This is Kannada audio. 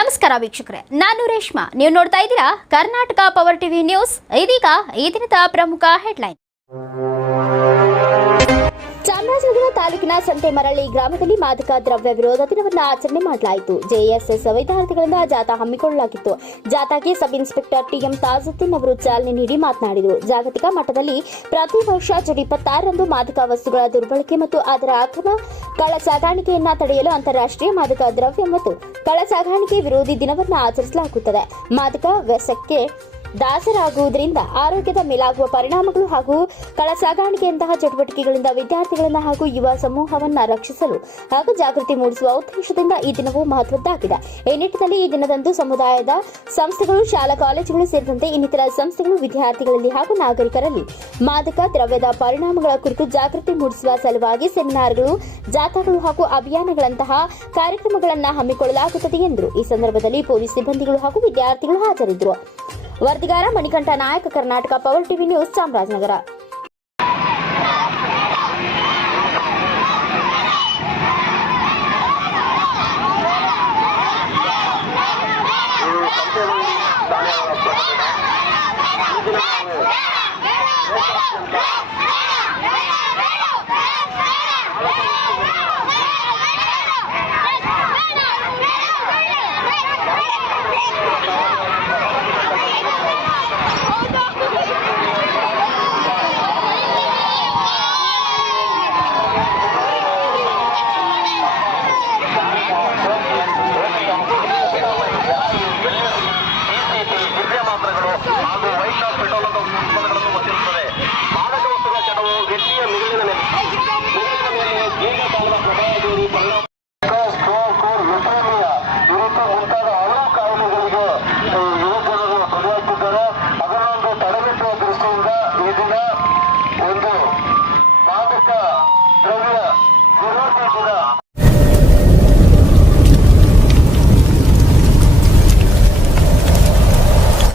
ನಮಸ್ಕಾರ ವೀಕ್ಷಕರೇ, ನಾನು ರೇಷ್ಮಾ. ನೀವು ನೋಡ್ತಾ ಇದ್ದೀರಾ ಕರ್ನಾಟಕ ಪವರ್ ಟಿವಿ ನ್ಯೂಸ್ ಇದೀಗ ಈ ದಿನದ ಪ್ರಮುಖ ಹೆಡ್ಲೈನ್ ಚಾಮರಾಜನಗರ ತಾಲೂಕಿನ ಸಂತೆಮರಳಿ ಗ್ರಾಮದಲ್ಲಿ ಮಾದಕ ದ್ರವ್ಯ ವಿರೋಧ ದಿನವನ್ನು ಆಚರಣೆ ಮಾಡಲಾಯಿತು. ಜೆಎಸ್ಎಸ್ ವಿದ್ಯಾರ್ಥಿಗಳಿಂದ ಜಾಥಾ ಹಮ್ಮಿಕೊಳ್ಳಲಾಗಿತ್ತು. ಜಾಥಾಗೆ ಸಬ್ ಇನ್ಸ್ಪೆಕ್ಟರ್ ಟಿಎಂ ತಾಜುದ್ದೀನ್ ಅವರು ಚಾಲನೆ ನೀಡಿ ಮಾತನಾಡಿದರು. ಜಾಗತಿಕ ಮಟ್ಟದಲ್ಲಿ ಪ್ರತಿ ವರ್ಷ ಜೂನ್ ಇಪ್ಪತ್ತಾರರಂದು ಮಾದಕ ವಸ್ತುಗಳ ದುರ್ಬಳಕೆ ಮತ್ತು ಅದರ ಅಕ್ರಮ ಕಳ್ಳ ಸಾಗಾಣಿಕೆಯನ್ನ ತಡೆಯಲು ಅಂತಾರಾಷ್ಟ್ರೀಯ ಮಾದಕ ದ್ರವ್ಯ ಮತ್ತು ಕಳ್ಳ ಸಾಗಾಣಿಕೆ ವಿರೋಧಿ ದಿನವನ್ನು ಆಚರಿಸಲಾಗುತ್ತದೆ. ಮಾದಕ ವ್ಯಸಕ್ಕೆ ದಾಸರಾಗುವುದರಿಂದ ಆರೋಗ್ಯದ ಮೇಲಾಗುವ ಪರಿಣಾಮಗಳು ಹಾಗೂ ಕಳ ಸಾಗಾಣಿಕೆಯಂತಹ ಚಟುವಟಿಕೆಗಳಿಂದ ವಿದ್ಯಾರ್ಥಿಗಳನ್ನ ಹಾಗೂ ಯುವ ಸಮೂಹವನ್ನ ರಕ್ಷಿಸಲು ಹಾಗೂ ಜಾಗೃತಿ ಮೂಡಿಸುವ ಉದ್ದೇಶದಿಂದ ಈ ದಿನವು ಮಹತ್ವದ್ದಾಗಿದೆ. ಈ ನಿಟ್ಟಿನಲ್ಲಿ ಈ ದಿನದಂದು ಸಮುದಾಯದ ಸಂಸ್ಥೆಗಳು, ಶಾಲಾ ಕಾಲೇಜುಗಳು ಸೇರಿದಂತೆ ಇನ್ನಿತರ ಸಂಸ್ಥೆಗಳು, ವಿದ್ಯಾರ್ಥಿಗಳಲ್ಲಿ ಹಾಗೂ ನಾಗರಿಕರಲ್ಲಿ ಮಾದಕ ದ್ರವ್ಯದ ಪರಿಣಾಮಗಳ ಕುರಿತು ಜಾಗೃತಿ ಮೂಡಿಸುವ ಸಲುವಾಗಿ ಸೆಮಿನಾರ್ಗಳು, ಜಾಥಾಗಳು ಹಾಗೂ ಅಭಿಯಾನಗಳಂತಹ ಕಾರ್ಯಕ್ರಮಗಳನ್ನು ಹಮ್ಮಿಕೊಳ್ಳಲಾಗುತ್ತದೆ ಎಂದರು. ಈ ಸಂದರ್ಭದಲ್ಲಿ ಪೊಲೀಸ್ ಸಿಬ್ಬಂದಿಗಳು ಹಾಗೂ ವಿದ್ಯಾರ್ಥಿಗಳು ಹಾಜರಿದ್ದರು. ವರದಿಗಾರ Manikantha Nayak Karnataka power TV news Chamarajanagar ഇടപെട്ടോളം തോന്നുന്നു